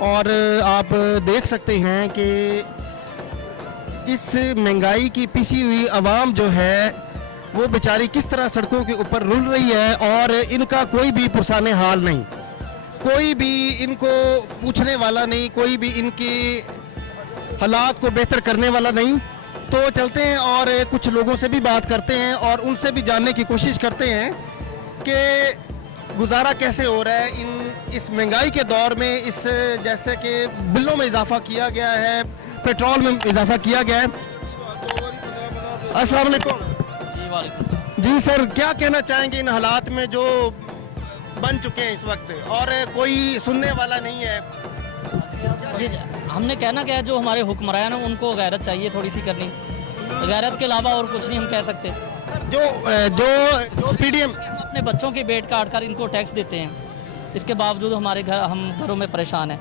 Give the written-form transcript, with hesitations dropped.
और आप देख सकते हैं कि इस महंगाई की पिसी हुई आवाम जो है वो बेचारी किस तरह सड़कों के ऊपर रुल रही है और इनका कोई भी पुरसाने हाल नहीं, कोई भी इनको पूछने वाला नहीं, कोई भी इनकी हालात को बेहतर करने वाला नहीं। तो चलते हैं और कुछ लोगों से भी बात करते हैं और उनसे भी जानने की कोशिश करते हैं कि गुजारा कैसे हो रहा है इस महंगाई के दौर में। इस जैसे कि बिलों में इजाफा किया गया है, पेट्रोल में इजाफा किया गया है। अस्सलाम वालेकुम। जी वालेकुम सलाम। जी सर, क्या कहना चाहेंगे इन हालात में जो बन चुके हैं इस वक्त और कोई सुनने वाला नहीं है? ये हमने कहना क्या है, जो हमारे हुक्मरान हैं उनको गैरत चाहिए थोड़ी सी करनी, गैरत के अलावा और कुछ नहीं हम कह सकते। जो जो जो पीडीएम हम अपने बच्चों की बेट काट कर इनको टैक्स देते हैं, इसके बावजूद हम घरों में परेशान हैं।